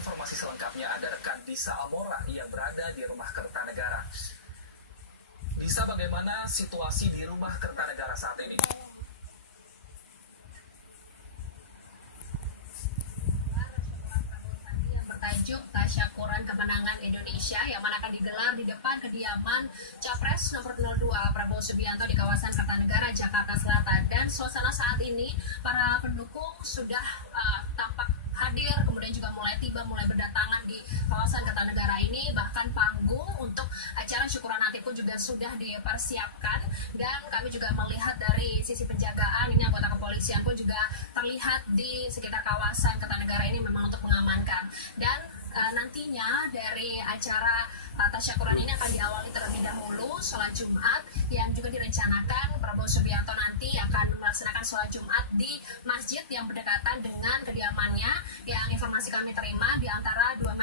Informasi selengkapnya ada rekan Disa Almora yang berada di Rumah Kertanegara. Disa, bagaimana situasi di Rumah Kertanegara saat ini? Bertajuk Tasyakuran Kemenangan Indonesia yang mana akan digelar di depan kediaman Capres nomor 02 Prabowo Subianto di kawasan Kertanegara, Jakarta Selatan. Dan suasana saat ini para pendukung sudah tampak hadir, kemudian juga mulai berdatangan di kawasan Kertanegara ini. Bahkan panggung untuk acara syukuran nanti pun juga sudah dipersiapkan, dan kami juga melihat dari sisi penjagaan ini anggota kepolisian pun juga terlihat di sekitar kawasan Kertanegara ini memang untuk mengamankan. Dan nantinya dari acara tasyakuran ini akan diawali terlebih dahulu sholat Jumat yang juga direncanakan Prabowo Subianto nanti akan melaksanakan sholat Jumat di masjid yang berdekatan dengan kediamannya, yang informasi kami terima di antara dua